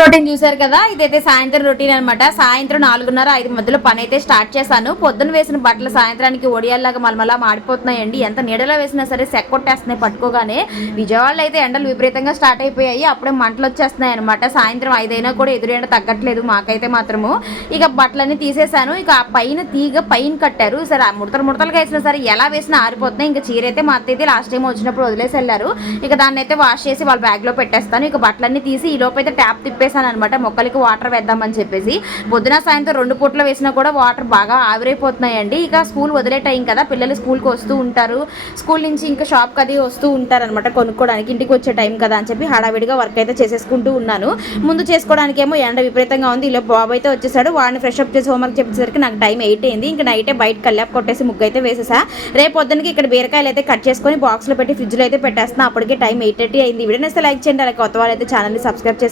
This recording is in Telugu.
రొటీన్ చూసారు కదా, ఇదైతే సాయంత్రం రొటీన్ అనమాట. సాయంత్రం 4:30-5 మధ్యలో పని అయితే స్టార్ట్ చేశాను. పొద్దున వేసిన బట్టలు సాయంత్రానికి ఒడియాల్లాగా మలమలా మాడిపోతున్నాయండి. ఎంత నీడలో వేసినా సరే సెక్కొట్టేస్తున్నాయి పట్టుకోగానే. విజయవాడలో అయితే ఎండలు విపరీతంగా స్టార్ట్ అయిపోయాయి. అప్పుడే మంటలు వచ్చేస్తున్నాయి అనమాట. సాయంత్రం 5 అయినా కూడా ఎదురెండ తగ్గట్లేదు మాకైతే మాత్రము. ఇక బట్టలన్నీ తీసేశాను. ఇక ఆ పైన తీగ పైన కట్టారు సరే, ముడతలుగా వేసినా సరే ఎలా వేసినా ఆరిపోతున్నాయి. ఇంకా చీర అయితే మా అత్త అయితే లాస్ట్ టైం వచ్చినప్పుడు వదిలేసి వెళ్ళారు. ఇక దాన్ని అయితే వాష్ చేసి వాళ్ళ బ్యాగ్లో పెట్టేస్తాను. ఇక బట్టలన్నీ తీసి ఈ లోపు అయితే ట్యాప్ తిప్పేశాను అనమాట, మొక్కలకి వాటర్ వేద్దామని చెప్పేసి. పొద్దున సాయంత్రం 2 పూటలు వేసినా కూడా వాటర్ బాగా ఆవిరైపోతున్నాయండి. ఇక స్కూల్ వదిలే టైం కదా, పిల్లలు స్కూల్కి వస్తూ ఉంటారు, స్కూల్ నుంచి ఇంకా షాప్కి అది వస్తూ ఉంటారు అనమాట కొనుక్కోవడానికి. ఇంటికి వచ్చే టైం కదా అని చెప్పి హడావిడిగా వర్క్ అయితే చేసేసుకుంటూ ఉన్నాను. ముందు చేసుకోవడానికేమో ఎండ విపరీతంగా ఉంది. ఇలా బాబు అయితే వచ్చేసాడు, వాడిని ఫ్రెష్ అప్ చేసి హోంవర్క్ చెప్పేసరికి నాకు టైం 8 అయింది. ఇంకా నైటే బయట కల్లాపు కొట్టేసి ముగ్గు అయితే వేసేసా. రేపు పొద్దునకి ఇక్కడ బీరకాయలు అయితే కట్ చేసుకొని బాక్స్లో పెట్టి ఫ్రిడ్జ్లో అయితే పెట్టేస్తున్నా. అప్పటికే టైం 8:30 అయింది. వీడియోని అయితే లైక్ చేయండి, అలాగే కొత్త వాళ్ళు అయితే ఛానల్ని సబ్స్క్రైబ్ చేసి